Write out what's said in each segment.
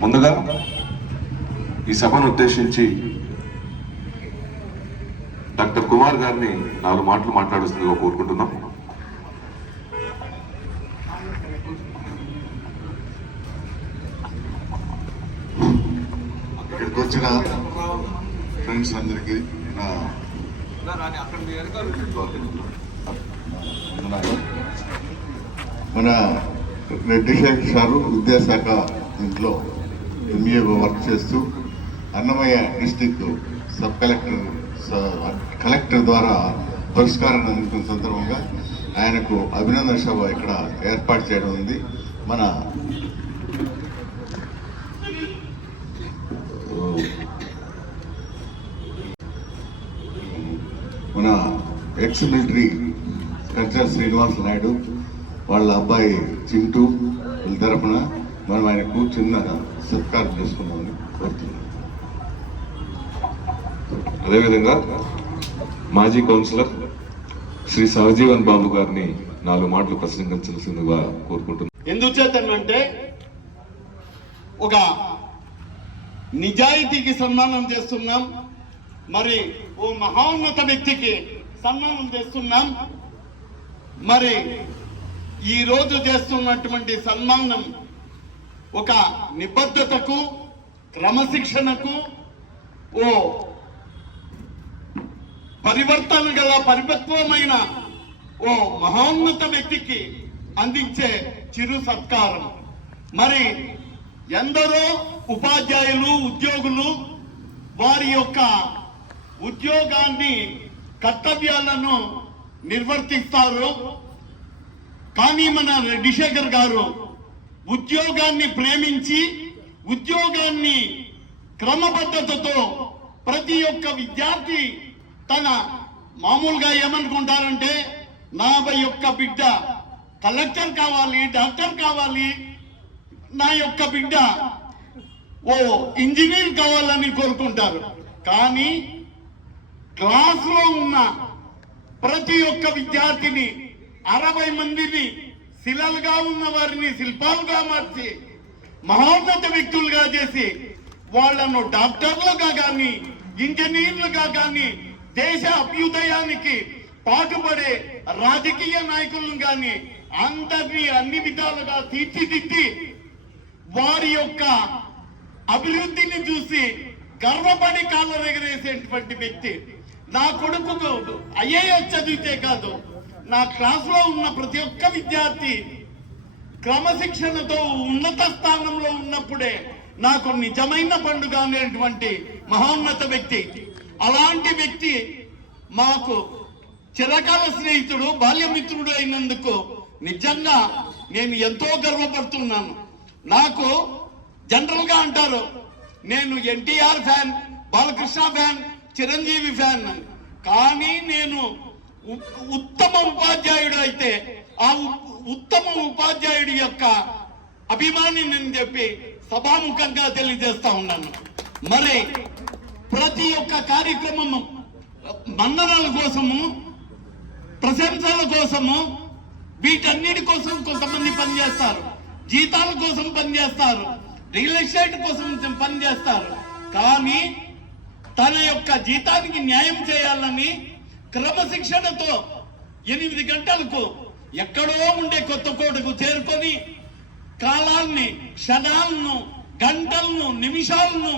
ముందుగా ఈ సభను ఉద్దేశించి డాక్టర్ కుమార్ గారిని నాలుగు మాటలు మాట్లాడుతుందిగా కోరుకుంటున్నాం. ఇక్కడికి వచ్చిన ఫ్రెండ్స్ అందరికీ నా మన రెడ్డి శేఖర్ సారు విద్యాశాఖ ఇంట్లో ఎంఈఓ వర్క్ చేస్తూ అన్నమయ్య డిస్టిక్ సబ్ కలెక్టర్ స- కలెక్టర్ ద్వారా పురస్కారం అందుకున్న సందర్భంగా ఆయనకు అభినందన సభ ఇక్కడ ఏర్పాటు చేయడం ఉంది. మన మన ex military culture Srinivas Naidu వాళ్ళ అబ్బాయి చింటూ వీళ్ళ తరఫున మనం ఆయనకు చిన్న సత్కారం చేసుకున్నామని కోరుతున్నాం. అదేవిధంగా మాజీ కౌన్సిలర్ శ్రీ సహజీవన్ బాబు గారిని నాలుగు మాటలు ప్రసంగించాల్సిందిగా కోరుకుంటున్నాం. ఎందుచేతనంటే ఒక నిజాయితీకి సన్మానం చేస్తున్నాం మరి ఓ మహోన్నత వ్యక్తికి సన్మానం చేస్తున్నాం మరి ఈ రోజు చేస్తున్నటువంటి సన్మానం ఒక నిబద్ధతకు క్రమశిక్షణకు ఓ పరివర్తన గల పరిపక్వమైన ఓ మహోన్నత వ్యక్తికి అందించే చిరు సత్కారం. మరి ఎందరో ఉపాధ్యాయులు ఉద్యోగులు వారి యొక్క ఉద్యోగాన్ని కర్తవ్యాలను నిర్వర్తిస్తారు. కానీ మన రెడ్డిశేఖర్ గారు ఉద్యోగాన్ని ప్రేమించి ఉద్యోగాన్ని క్రమబద్ధతతో ప్రతి ఒక్క విద్యార్థి తన మామూలుగా ఏమనుకుంటారంటే నా యొక్క బిడ్డ కలెక్టర్ కావాలి డాక్టర్ కావాలి నా యొక్క బిడ్డ ఓ ఇంజనీర్ కావాలని కోరుకుంటారు. కానీ క్లాస్లో ఉన్న ప్రతి ఒక్క విద్యార్థిని అరవై మందిని శిలలుగా ఉన్న వారిని శిల్పాలుగా మార్చి మహోన్నత వ్యక్తులుగా చేసి వాళ్ళను డాక్టర్లుగా కానీ ఇంజనీర్లుగా కానీ దేశ అభ్యుదయానికి పాటుపడే రాజకీయ నాయకులను కానీ అందరినీ అన్ని విధాలుగా తీర్చిదిద్ది వారి యొక్క అభివృద్ధిని చూసి గర్వపడి కాళ్ళ ఎగరేసేటువంటి వ్యక్తి. నా కొడుకు ఐఏఎస్ చదివితే కాదు నా క్లాసులో ఉన్న ప్రతి ఒక్క విద్యార్థి క్రమశిక్షణతో ఉన్నత స్థానంలో ఉన్నప్పుడే నాకు నిజమైన పండుగ అనేటువంటి మహోన్నత వ్యక్తి. అలాంటి వ్యక్తి మాకు చిరకాల స్నేహితుడు బాల్యమిత్రుడు అయినందుకు నిజంగా నేను ఎంతో గర్వపడుతున్నాను. నాకు జనరల్గా అంటారు నేను NTR fan Balakrishna fan Chiranjeevi fan. కానీ నేను ఉత్తమ ఉపాధ్యాయుడు అయితే ఆ ఉత్తమ ఉపాధ్యాయుడి యొక్క అభిమాని నేను చెప్పి సభాముఖంగా తెలియజేస్తా ఉన్నాను. మరి ప్రతి ఒక్క కార్యక్రమము మన్ననల కోసము ప్రశంసల కోసము వీటన్నిటి కోసం కొంతమంది పనిచేస్తారు. జీతాల కోసం పనిచేస్తారు. రియల్ ఎస్టేట్ కోసం పనిచేస్తారు. కానీ తన యొక్క జీతానికి న్యాయం చేయాలని క్రమశిక్షణతో ఎనిమిది గంటలకు ఎక్కడో ఉండే కొత్త కోటకు చేరుకొని కాలాన్ని క్షణాలను గంటలను నిమిషాలను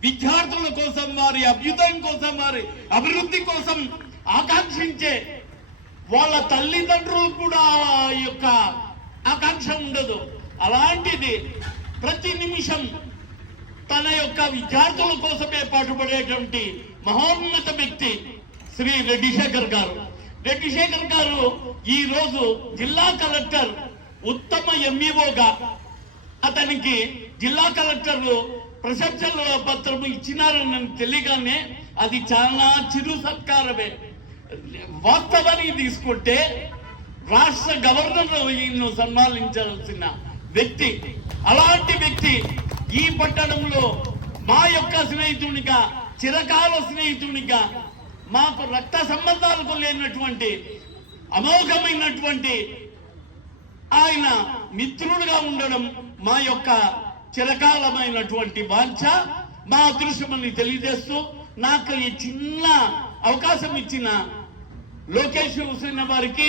విద్యార్థుల కోసం వారి అభ్యుదయం కోసం వారి అభివృద్ధి కోసం ఆకాంక్షించే వాళ్ళ తల్లిదండ్రులు కూడా ఆ యొక్క ఆకాంక్ష ఉండదు. అలాంటిది ప్రతి నిమిషం తన యొక్క విద్యార్థుల కోసమే పాటుపడేటువంటి మహోన్నత వ్యక్తి శ్రీ రెడ్డి శేఖర్ గారు. రెడ్డి శేఖర్ గారు ఈ రోజు జిల్లా కలెక్టర్ ఉత్తమ ఎంఈఓగా అతనికి జిల్లా కలెక్టర్ ప్రశంసల పత్రం ఇచ్చినారని తెలియగానే అది చాలా చిరు సత్కారమే. వాస్తవానికి తీసుకుంటే రాష్ట్ర గవర్నర్ ఈయన్ను సన్మానించాల్సిన వ్యక్తి అలాంటి వ్యక్తి ఈ పట్టణంలో మా యొక్క స్నేహితునిగా చిరకాల స్నేహితునిగా మాకు రక్త సంబంధాలకు లేనటువంటి అమోఘమైనటువంటి ఆయన మిత్రుడుగా ఉండడం మా యొక్క చిరకాలమైనటువంటి వాంఛ. మా అదృశ్యమని తెలియజేస్తూ నాకు ఈ చిన్న అవకాశం ఇచ్చిన లోకేష్ హుసేన్ వారికి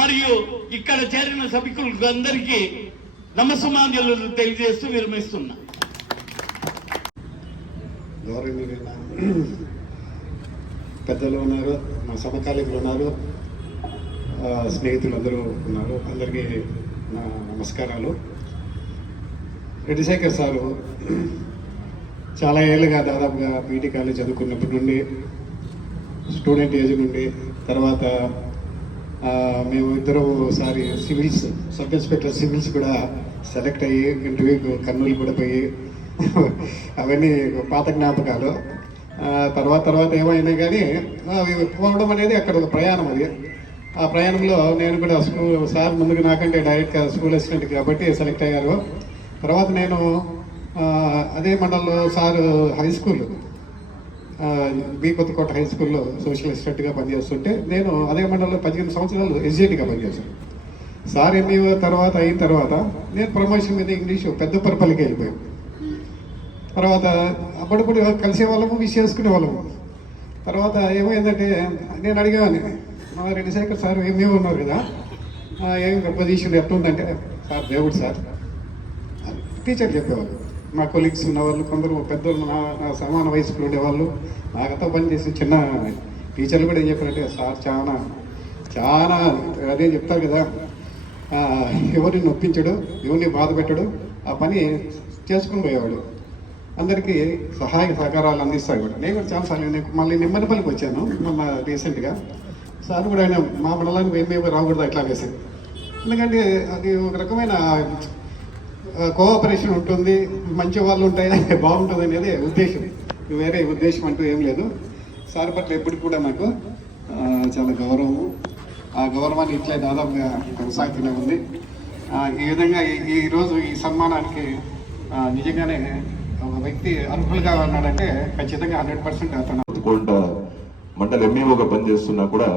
మరియు ఇక్కడ చేరిన సభికులకు అందరికీ నమస్సుమాంజలు తెలియజేస్తూ విరమిస్తున్నా. పెద్దలు ఉన్నారు మా సమకాలీకులు ఉన్నారు స్నేహితులు అందరూ ఉన్నారు. అందరికీ నా నమస్కారాలు. రెడ్డిశేఖర్ సారు చాలా ఏళ్ళుగా దాదాపుగా బీటీ కాలేజ్ చదువుకున్నప్పటి నుండి స్టూడెంట్ ఏజ్ నుండి తర్వాత మేము ఇద్దరు ఒకసారి సివిల్స్ సబ్ ఇన్స్పెక్టర్ సివిల్స్ కూడా సెలెక్ట్ అయ్యి ఇంటర్వ్యూకి కర్నూలు కూడా పోయి అవన్నీ పాత జ్ఞాపకాలు. తర్వాత తర్వాత ఏమైనా కానీ అవి పోవడం అనేది అక్కడ ఒక ప్రయాణం అది. ఆ ప్రయాణంలో నేను కూడా స్కూల్ సార్ ముందుకు నాకంటే డైరెక్ట్గా స్కూల్ అసిస్టెంట్ కాబట్టి సెలెక్ట్ అయ్యారు. తర్వాత నేను అదే మండలంలో sir high school B Kothakota high స్కూల్లో సోషల్ అసిస్టెంట్గా పనిచేస్తుంటే నేను అదే మండలంలో పదిహేను సంవత్సరాలు ఎస్జేటీగా పనిచేశాను. సార్ ఎంఈఓ తర్వాత అయిన తర్వాత నేను ప్రమోషన్ మీద ఇంగ్లీషు పెద్ద పరపలికి వెళ్ళిపోయాను. తర్వాత అప్పుడప్పుడు కలిసే వాళ్ళము విష్ చేసుకునే వాళ్ళము. తర్వాత ఏమైందంటే నేను అడిగాను మా రెడ్డిశేఖర్ సార్ ఏమేమి ఉన్నారు కదా? ఏం పొజిషన్ ఎట్లుందంటే సార్ దేవుడు సార్. టీచర్ చెప్పేవాళ్ళు. మా కొలీగ్స్ ఉన్నవాళ్ళు కొందరు పెద్దలు నా నా సమాన వయసులో ఉండేవాళ్ళు. నాకతో పనిచేసి చిన్న టీచర్లు కూడా ఏం చెప్పారంటే సార్ చాలా చాలా అదే చెప్తారు కదా. ఎవరిని నొప్పించడు ఎవరిని బాధ పెట్టడు ఆ పని చేసుకుని పోయేవాడు. అందరికీ సహాయ సహకారాలు అందిస్తాయి కూడా. నేను కూడా చాలాసార్లు నేను మళ్ళీ నిమ్మనపల్లికి వచ్చాను మొన్న రీసెంట్గా. సార్ కూడా ఆయన మా మండలానికి ఏమేమి రాకూడదు అట్లా వేసి ఎందుకంటే అది ఒక రకమైన కోఆపరేషన్ ఉంటుంది మంచి వాళ్ళు ఉంటాయి బాగుంటుంది అనేది ఉద్దేశం. వేరే ఉద్దేశం అంటూ ఏం లేదు. సార్ పట్ల ఎప్పుడు కూడా నాకు చాలా గౌరవము. ఆ గౌరవాన్ని ఇట్లే దాదాపుగా కొనసాగుతూనే ఉంది. ఈ విధంగా ఈరోజు ఈ సన్మానానికి నిజంగానే వ్యక్తి అర్హులుగా ఉన్నాడంటే ఖచ్చితంగా హండ్రెడ్ పర్సెంట్ అతను కోట మండల ఎంఈఓగా పనిచేస్తున్నా కూడా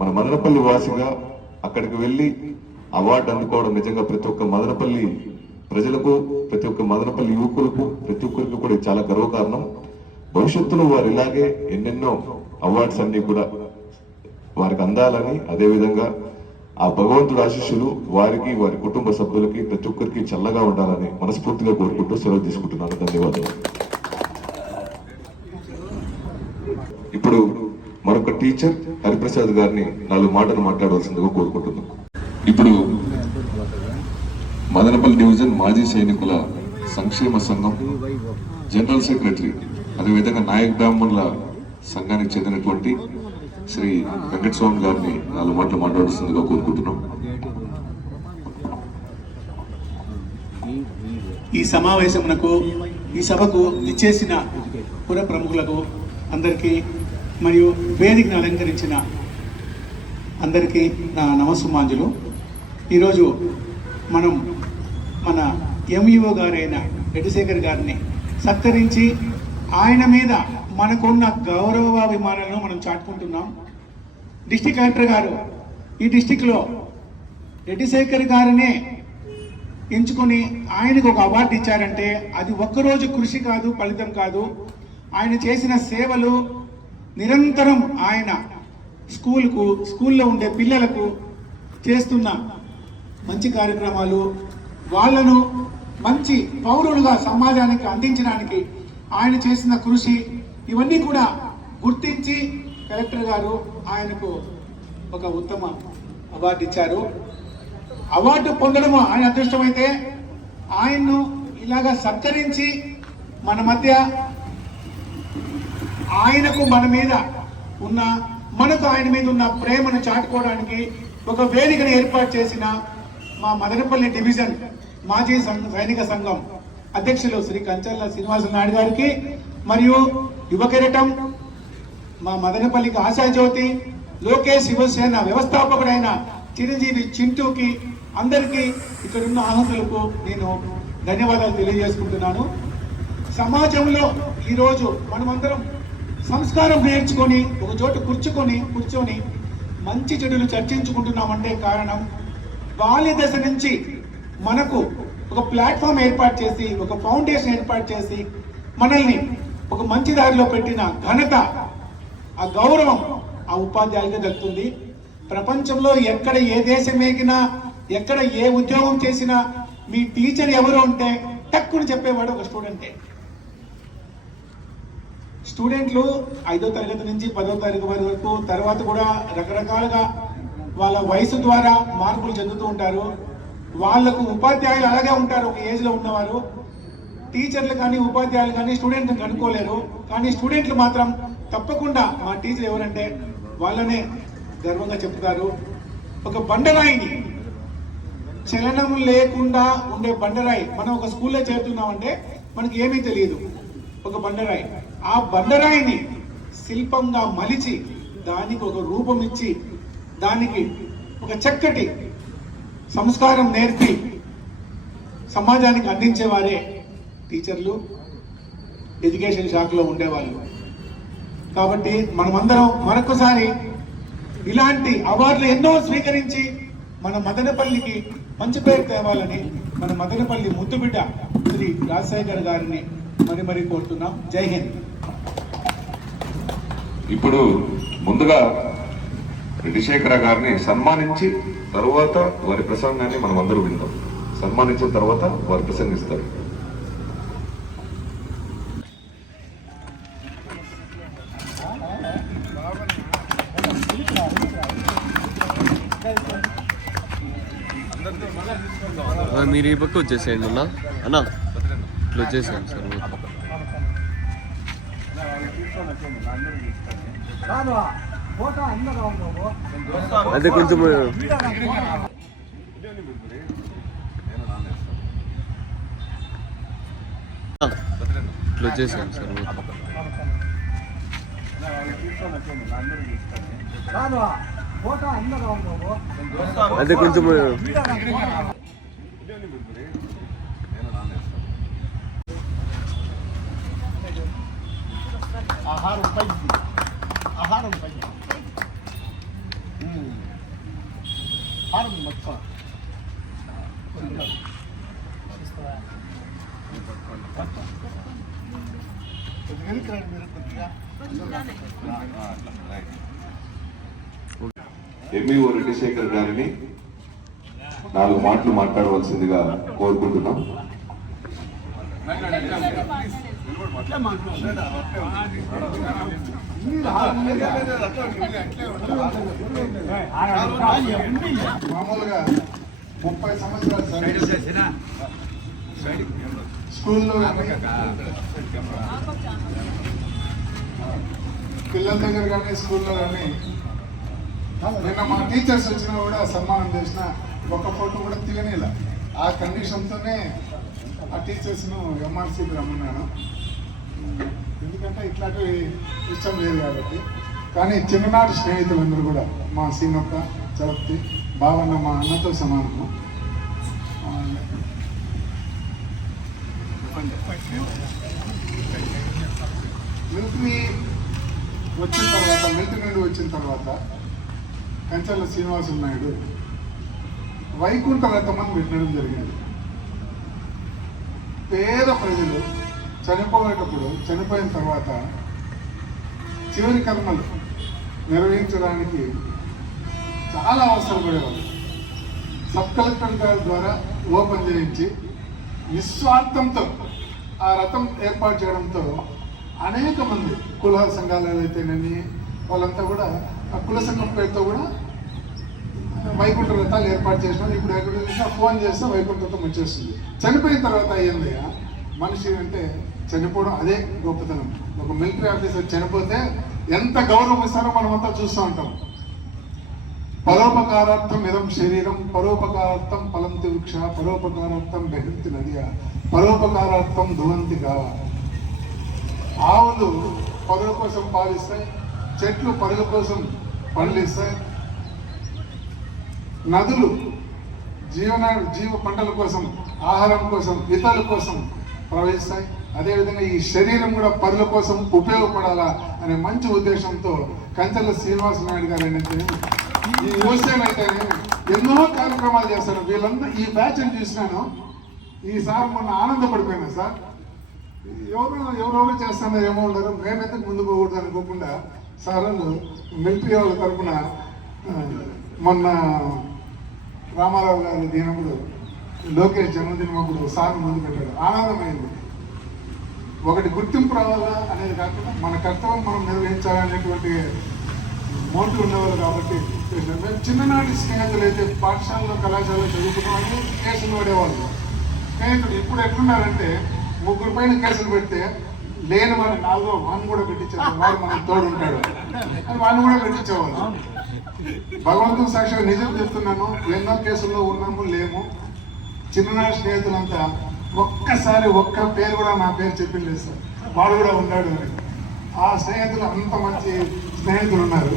మన మదనపల్లి వాసిగా అక్కడికి వెళ్ళి అవార్డు అందుకోవడం నిజంగా ప్రతి ఒక్క మదనపల్లి ప్రజలకు ప్రతి ఒక్క మదనపల్లి యువకులకు ప్రతి ఒక్కరికి కూడా చాలా గర్వకారణం. భవిష్యత్తులో వారు ఇలాగే ఎన్నెన్నో అవార్డ్స్ అన్ని కూడా వారికి అందాలని అదేవిధంగా ఆ భగవంతుడు ఆశీస్సులు వారికి వారి కుటుంబ సభ్యులకి ప్రతి ఒక్కరికి చల్లగా ఉండాలని మనస్ఫూర్తిగా కోరుకుంటూ సెలవు తీసుకుంటున్నాను. ధన్యవాదాలు. ఇప్పుడు మరొక టీచర్ హరిప్రసాద్ గారిని నాలుగు మాటలు మాట్లాడవలసిందిగా కోరుకుంటున్నాం. ఇప్పుడు మదనపల్లి డివిజన్ మాజీ సైనికుల సంక్షేమ సంఘం జనరల్ సెక్రటరీ అదేవిధంగా నాయక్ బ్రాహ్మణుల సంఘానికి చెందినటువంటి శ్రీ వెంకటస్వామి గారిని నాలుగు మాటలు మాట్లాడుతుందిగా కోరుకుంటున్నాం. ఈ సమావేశమునకు ఈ సభకు ఇచ్చేసిన పుర ప్రముఖులకు అందరికీ మరియు వేదికను అలంకరించిన అందరికీ నా నమస్సుమాంజులు. ఈరోజు మనం మన ఎంఈఓ గారైన రెడ్డిశేఖర్ గారిని సత్కరించి ఆయన మీద మనకున్న గౌరవాభిమానాలను మనం చాటుకుంటున్నాం. డిస్టిక్ కలెక్టర్ గారు ఈ డిస్టిక్లో రెడ్డిశేఖర్ గారినే ఎంచుకొని ఆయనకు ఒక అవార్డు ఇచ్చారంటే అది ఒక్కరోజు కృషి కాదు ఫలితం కాదు. ఆయన చేసిన సేవలు నిరంతరం ఆయన స్కూల్కు స్కూల్లో ఉండే పిల్లలకు చేస్తున్న మంచి కార్యక్రమాలు వాళ్ళను మంచి పౌరులుగా సమాజానికి అందించడానికి ఆయన చేసిన కృషి ఇవన్నీ కూడా గుర్తించి కలెక్టర్ గారు ఆయనకు ఒక ఉత్తమ అవార్డు ఇచ్చారు. అవార్డు పొందడం ఆయన అదృష్టమైతే ఆయన్ను ఇలాగా సత్కరించి మన మధ్య ఆయనకు మన మీద ఉన్న మనకు ఆయన మీద ఉన్న ప్రేమను చాటుకోవడానికి ఒక వేదికను ఏర్పాటు చేసిన మా మదనపల్లి డివిజన్ మాజీ సైనిక సంఘం అధ్యక్షులు శ్రీ కంచర్ల శ్రీనివాస నాయుడు గారికి మరియు యువకిరటం మా మదనపల్లికి ఆశాజ్యోతి లోకేష్ శివసేన వ్యవస్థాపకుడైన చిరంజీవి చింటూకి అందరికీ ఇక్కడ ఉన్న ఆహతులకు నేను ధన్యవాదాలు తెలియజేసుకుంటున్నాను. సమాజంలో ఈరోజు మనమందరం సంస్కారం నేర్చుకొని ఒక చోట కూర్చుకొని కూర్చొని మంచి చెడులు చర్చించుకుంటున్నామంటే కారణం బాల్య దశ నుంచి మనకు ఒక ప్లాట్ఫామ్ ఏర్పాటు చేసి ఒక ఫౌండేషన్ ఏర్పాటు చేసి మనల్ని ఒక మంచి దారిలో పెట్టిన ఘనత ఆ గౌరవం ఆ ఉపాధ్యాయులకి దక్కుతుంది. ప్రపంచంలో ఎక్కడ ఏ దేశం ఎగినా ఎక్కడ ఏ ఉద్యోగం చేసినా మీ టీచర్ ఎవరు ఉంటే టక్కుని చెప్పేవాడు ఒక స్టూడెంటే. స్టూడెంట్లు ఐదో తరగతి నుంచి పదో తరగతి వరకు తర్వాత కూడా రకరకాలుగా వాళ్ళ వయసు ద్వారా మార్పులు చెందుతూ ఉంటారు. వాళ్ళకు ఉపాధ్యాయులు అలాగే ఉంటారు ఒక ఏజ్లో ఉన్నవారు. టీచర్లు కానీ ఉపాధ్యాయులు కానీ స్టూడెంట్ని కనుక్కోలేరు. కానీ స్టూడెంట్లు మాత్రం తప్పకుండా మా టీచర్ ఎవరంటే వాళ్ళనే గర్వంగా చెప్తారు. ఒక బండరాయిని చలనం లేకుండా ఉండే బండరాయి మనం ఒక స్కూల్లో చేరుతున్నామంటే మనకి ఏమీ తెలియదు. ఒక బండరాయి. ఆ బండరాయిని శిల్పంగా మలిచి దానికి ఒక రూపం ఇచ్చి దానికి ఒక చక్కటి సంస్కారం నేర్పి సమాజానికి అందించేవారే టీచర్లు ఎడ్యుకేషన్ శాఖలో ఉండేవాళ్ళు. కాబట్టి మనమందరం మరొకసారి ఇలాంటి అవార్డులు ఎన్నో స్వీకరించి మన మదనపల్లికి మంచి పేరు తేవాలని మన మదనపల్లి ముద్దుబిడ్డ శ్రీ రాజశేఖర్ గారిని మరి మరి కోరుతున్నాం. జై హింద్. ఇప్పుడు ముందుగా రెడ్డిశేఖర గారిని సన్మానించి తర్వాత వారి ప్రసంగాన్ని మనం అందరూ విందాం. సన్మానించిన తర్వాత వారు ప్రసంగిస్తారు. మీరు ఈ పక్క వచ్చేసేయండి అన్న. అన్న ఇట్లా వచ్చేసేయండి సార్. అదే కొంచెం ఇట్లా వచ్చేసేయండి సార్. అదే కొంచెం ఆహారం పై ఆహారం పై ఆహారం మొత్తం. ఎంఈఓ రెడ్డిశేఖర్ గారిని నాలుగు మాటలు మాట్లాడవలసిందిగా కోరుకుంటున్నాం. మామూలుగా ముప్పై సంవత్సరాలు స్కూల్లో పిల్లల దగ్గర కానీ స్కూల్లో కానీ నిన్న మా టీచర్స్ వచ్చినా కూడా సన్మానం చేసిన ఒక ఫోటో కూడా తీయనేలా ఆ కండిషన్తోనే ఆ టీచర్స్ను ఎంఆర్సీకి రమ్మన్నాను ఎందుకంటే ఇట్లాంటి ఇష్టం లేదు కాబట్టి. కానీ చిన్ననాటి స్నేహితులందరూ కూడా మా సీనొక్క చలప్తి బావన్న మా అన్నతో సమానము. మిలిటరీ వచ్చిన తర్వాత మిలిటరీ నుండి వచ్చిన తర్వాత కంచెల శ్రీనివాసులు నాయుడు వైకుంఠ రథమని పెట్టడం జరిగింది. పేద ప్రజలు చనిపోయేటప్పుడు చనిపోయిన తర్వాత చివరి కర్మలు నిర్వహించడానికి చాలా అవసరపడేవాళ్ళు సబ్ కలెక్టర్ గారి ద్వారా ఓపెన్ చేయించి నిస్వార్థంతో ఆ రథం ఏర్పాటు చేయడంతో అనేక మంది కుల సంఘాలు ఏదైతేనేమి వాళ్ళంతా కూడా ఆ కుల సంఘం పేరుతో కూడా వైకుంఠ రథాలు ఏర్పాటు చేసిన ఇప్పుడు ఎక్కడ చూసినా ఫోన్ చేస్తే వైకుంఠ రథం వచ్చేస్తుంది. చనిపోయిన తర్వాత అయ్యిందయ్యా మనిషి అంటే చనిపోవడం అదే గొప్పతనం. ఒక మిలిటరీ ఆఫీసర్ చనిపోతే ఎంత గౌరవం ఇస్తారో మనమంతా చూస్తూ ఉంటాం. పరోపకారార్థం ఇదం శరీరం పరోపకారార్థం పలంతి వృక్ష పరోపకారార్థం బెహంతి నదిగా పరోపకారార్థం ధువంతి గావ. ఆవులు పరుల కోసం పాలిస్తాయి చెట్లు పరుల కోసం పండ్లు ఇస్తాయి నదులు జీవన జీవ పంటల కోసం ఆహారం కోసం ఇతరుల కోసం ప్రవహిస్తాయి. అదేవిధంగా ఈ శరీరం కూడా పనుల కోసం ఉపయోగపడాలా అనే మంచి ఉద్దేశంతో కంచెల శ్రీనివాస నాయుడు గారు అయితే ఈ యువసేన అయితే ఎన్నో కార్యక్రమాలు చేస్తారు. వీళ్ళందరూ ఈ బ్యాచ్ అని చూసినాను. ఈసారి మొన్న ఆనందపడిపోయినా సార్. ఎవరు ఎవరెవరు చేస్తానో ఏమో ఉండరు. మేమైతే ముందు పోకూడదు అనుకోకుండా సార్ వాళ్ళు మిలిటరీ వాళ్ళ తరఫున మొన్న రామారావు గారి దీనప్పుడు లోకేష్ జన్మదినం అప్పుడు సార్ ముందు పెట్టాడు. ఆనందమైంది. ఒకటి గుర్తింపు రావాలా అనేది కాకుండా మన కర్తవ్యం మనం నిర్వహించాలనేటువంటి మోటివ్ ఉండేవారు కాబట్టి చిన్ననాటి స్నేహితులు అయితే పాఠశాలలో కళాశాలలో చదువుకున్నామని కేసులు పడేవాళ్ళు. స్నేహితుడు ఇప్పుడు ఎట్లున్నారంటే ముగ్గురు పైన కేసులు పెడితే లేని వాడు నాలుగో వాన్ కూడా పెట్టించేవాళ్ళు వాడు మనకు తోడు ఉంటాడు. అని వాడిని కూడా పెట్టించేవాళ్ళు. భగవంతుడు సాక్షిగా నిజం చెప్తున్నాను. ఎన్నో కేసుల్లో ఉన్నాము లేము. చిన్ననాటి స్నేహితులంతా ఒక్కసారి ఒక్క పేరు కూడా నా పేరు చెప్పింది లేదు సార్. వాడు కూడా ఉన్నాడు అని. ఆ స్నేహితులు అంత మంచి స్నేహితులు ఉన్నారు.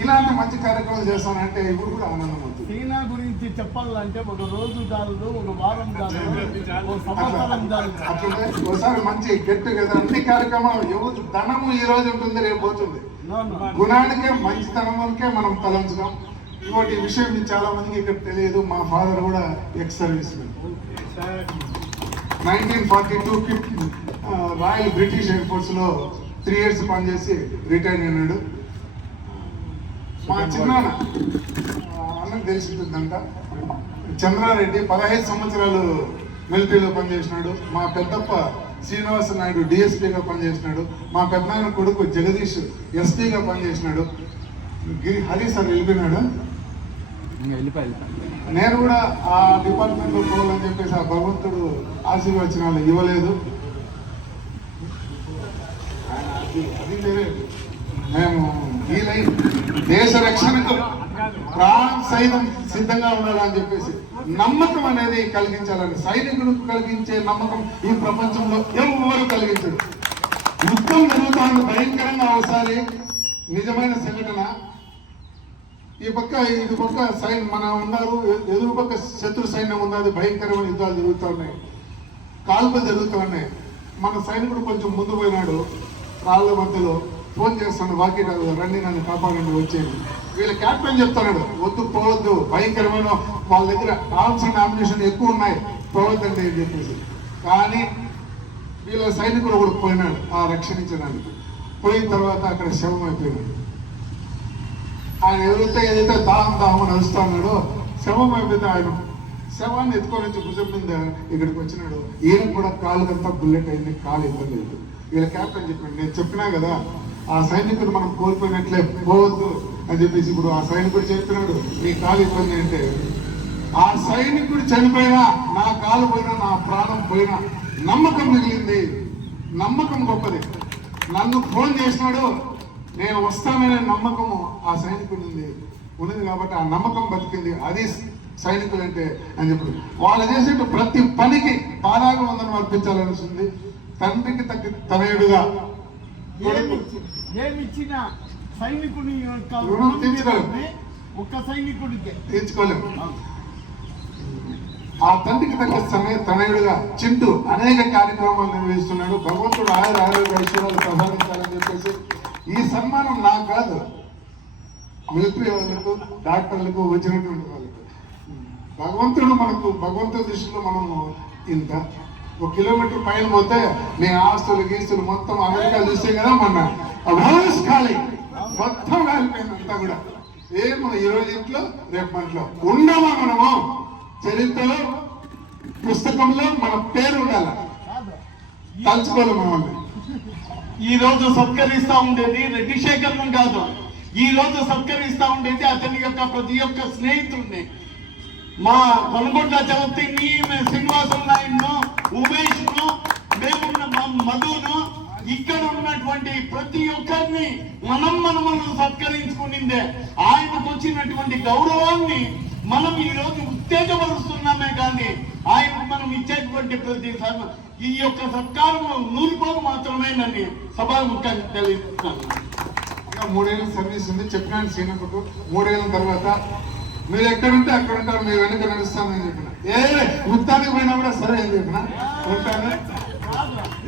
ఇలాంటి మంచి కార్యక్రమాలు చేస్తానంటే ఇప్పుడు కూడా ఆనందం అవుతుంది. చైనా గురించి చెప్పాలంటే ఒక రోజు చాలదు ఒక వారం అట్లనే ఒకసారి మంచి గెట్ కదా అన్ని కార్యక్రమాలు ఎవరు ధనము ఈ రోజు ఉంటుంది రేపు పోతుంది. గుణానికే మంచితనంకే మనం తలంచుదాం. ఇంకోటి విషయం మీకు చాలా మందికి ఇక్కడ తెలియదు. మా ఫాదర్ కూడా ఎక్స్ సర్వీస్ నైన్టీన్ ఫార్టీ టూకి రాయల్ బ్రిటిష్ ఎయిర్ ఫోర్స్లో త్రీ ఇయర్స్ పనిచేసి రిటైర్ అయినాడు మా చిన్నాన్న అన్నకు తెలిసిందంట. చంద్రారెడ్డి పదహైదు సంవత్సరాలు మిలిటరీలో పనిచేసినాడు. మా పెద్దప్ప శ్రీనివాస నాయుడు డిఎస్పీగా పనిచేసినాడు. మా పెద్దనాన్న కొడుకు జగదీష్ ఎస్పీగా పనిచేసినాడు. గిరి హరి సార్ వెళ్ళిపోయినాడు. నేను కూడా ఆ డిపార్ట్మెంట్లో పోవాలని చెప్పేసి ఆ భగవంతుడు ఆశీర్వచనాలు ఇవ్వలేదు. అది అది వేరే. మేము ఈ లైన్ దేశ రక్షణకు ప్రాణం సైతం సిద్ధంగా ఉండాలని చెప్పేసి నమ్మకం అనేది కలిగించాలని సైనికులకు కలిగించే నమ్మకం ఈ ప్రపంచంలో ఎవరు కలిగించడు యుద్ధం జరుగుతుంది భయంకరంగా ఒకసారి. నిజమైన సంఘటన. ఈ పక్క ఇది పక్క సైన్ మన ఉన్నారు. ఎదురు పక్క శత్రు సైన్యం ఉన్నది. భయంకరమైన యుద్ధాలు జరుగుతున్నాయి కాల్పులు జరుగుతున్నాయి మన సైనికుడు కొంచెం ముందు పోయినాడు. రాళ్ళ మధ్యలో ఫోన్ చేస్తాడు వాకి రండి నన్ను కాపాడండి వచ్చేది వీళ్ళ క్యాప్టెన్ చెప్తున్నాడు వద్దు పోవద్దు భయంకరమైన వాళ్ళ దగ్గర ఆర్మ్స్ అండ్ ఆమినేషన్ ఎక్కువ ఉన్నాయి పోవద్దండి అని చెప్పేసి. కానీ వీళ్ళ సైనికుడు కూడా పోయినాడు ఆ రక్షణించడానికి పోయిన తర్వాత అక్కడ శవం అయిపోయినాడు ఆయన ఎవరైతే ఏదైతే దాహం దాహం నడుస్తా శవం అయిపోతే ఆయన శవాన్ని ఎత్తుకొని వచ్చి భుజం మీద ఇక్కడికి వచ్చినాడు. ఈయన కూడా కాళ్ళకంతా బుల్లెట్ అయింది కాలు ఇవ్వలేదు వీళ్ళ క్యాప్టెన్ చెప్పాడు నేను చెప్పినా కదా ఆ సైనికుడు మనం కోల్పోయినట్లే పోవద్దు అని చెప్పేసి ఇప్పుడు ఆ సైనికుడు చెప్తున్నాడు నీ కాలు ఇబ్బంది అంటే ఆ సైనికుడు చనిపోయినా నా కాలు పోయినా నా ప్రాణం పోయినా నమ్మకం మిగిలింది. నమ్మకం గొప్పది. నన్ను ఫోన్ చేసినాడు నేను వస్తాననే నమ్మకము ఆ సైనికుడు ఉంది ఉన్నది కాబట్టి ఆ నమ్మకం బతికింది. అది సైనికులు అంటే అని చెప్పి వాళ్ళు చేసే ప్రతి పనికి పాదాగ వందనం అర్పించాలనిస్తుంది తండ్రికి తగ్గ తనయుడుగా ఏమిచ్చిన సైనికుని ఒక్క సైనికుడికే. తీర్చుకోలేము. ఆ తండ్రికి తగ్గ తన తనయుడుగా చింటూ అనేక కార్యక్రమాలు నిర్వహిస్తున్నాడు. భగవంతుడు ఆయుర ఆరోగ్య ఐశ్వర్యాలు ప్రసాదించాలని చెప్పేసి ఈ సన్మానం నాకు కాదు. మిలిటరీ వాళ్ళకు డాక్టర్లకు వచ్చినటువంటి వాళ్ళకు. భగవంతుడు మనకు భగవంతుడి దృష్టిలో మనము ఇంత ఒక కిలోమీటర్ పైన పోతే మీ ఆస్తులు గీస్తులు మొత్తం అమెరికా చూస్తే కదా మొన్న అవాస్ ఖాళీ. మొత్తం కాలిపోయింది అంతా కూడా. ఏ ఈ రోజు ఇంట్లో రేపు మనలో ఉండమా మనము? చరిత్రలో పుస్తకంలో మన పేరు ఉండాలి. తలుచుకోవాలి మనల్ని. ఈ రోజు సత్కరిస్తా ఉండేది రెడ్డి శేఖర్ కాదు. ఈ రోజు సత్కరిస్తా ఉండేది అతని యొక్క ప్రతి ఒక్క స్నేహితుడిని. మా కొనుగోట్ల చౌతిని శ్రీనివాసం నాయుడును ఉమేష్ను మేమున్న మా మధును ఇక్కడ ఉన్నటువంటి ప్రతి ఒక్కరిని మనం మనమను సత్కరించుకునిందే. ఆయనకు వచ్చినటువంటి గౌరవాన్ని మనం ఈ రోజు ఉత్తేజపరుస్తున్నామే కానీ ఆయనకు మనం ఇచ్చేటువంటి ప్రతి ఈ యొక్క సత్కారం నూరుకోలు మాత్రమేనని సభాముఖంగా తెలియజేస్తున్నాను దాకా మూడేళ్ళ సర్వీస్ ఉంది. చెప్పినాను శ్రీనకు మూడేళ్ళ తర్వాత మీరు ఎక్కడుంటే అక్కడ ఉంటారు మీరు వెనక నడుస్తామని చెప్పిన. ఏ వృత్తానికి పోయినా కూడా సరే అని చెప్పిన. ఉంటాను.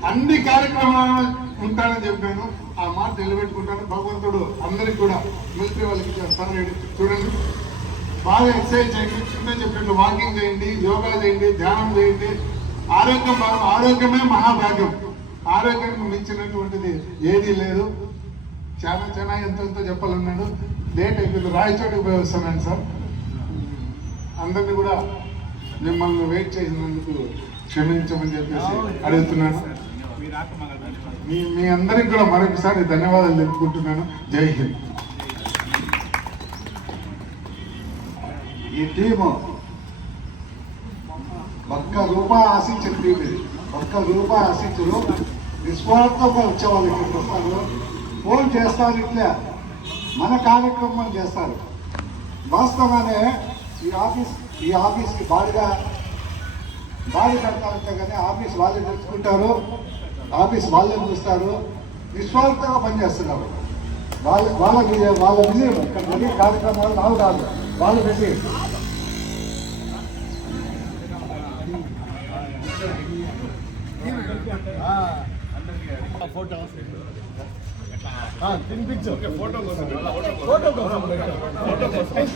అన్ని కార్యక్రమాలు ఉంటానని చెప్పాను. ఆ మాట నిలబెట్టుకుంటాను. భగవంతుడు అందరికి కూడా మిలిటరీ వాళ్ళకి చేస్తాను చూడండి. బాగా ఎక్సర్సైజ్ చేయండి. చిన్న చెప్పినట్టు వాకింగ్ చేయండి యోగా చేయండి ధ్యానం చేయండి. ఆరోగ్యం ఆరోగ్యమే మహాభాగ్యం. ఆరోగ్యానికి మించినటువంటిది ఏదీ లేదు. చాలా చాలా ఎంత ఎంతో చెప్పాలన్నాడు లేట్ అయిపోయింది. రాయచోటికి పోయి వస్తున్నాను సార్. అందరినీ కూడా మిమ్మల్ని వెయిట్ చేసినందుకు క్షమించమని చెప్పేసి అడుగుతున్నాను. మీ మీ అందరికి కూడా మరొకసారి ధన్యవాదాలు తెలుపుకుంటున్నాను. జై హింద్. ఈ టీము ఒక్క రూపాయి ఆశించిన టీం ఇది ఒక్క రూపాయి ఆశించరు. నిస్వార్థంగా వచ్చేవాళ్ళు ఇక్కడికి వస్తారు. ఫోన్ చేస్తారు ఇట్లా. మన కార్యక్రమం చేస్తారు. వాస్తవానే ఈ ఆఫీస్ ఈ ఆఫీస్కి బాడిగా బాడీ కడతారంటే కానీ ఆఫీస్ వాళ్ళే తెచ్చుకుంటారు ఆఫీస్ వాళ్ళే చూస్తారు నిస్వార్థంగా పనిచేస్తున్నారు. వాళ్ళ వాళ్ళ వాళ్ళ విజయం ఇక్కడ జరిగే కార్యక్రమాలు నాలుగు కాదు. వాళ్ళు విజయం ఫోటో తినిపించు ఫోటో కోసం. ఫోటో కోసం. ఫోటో కోసం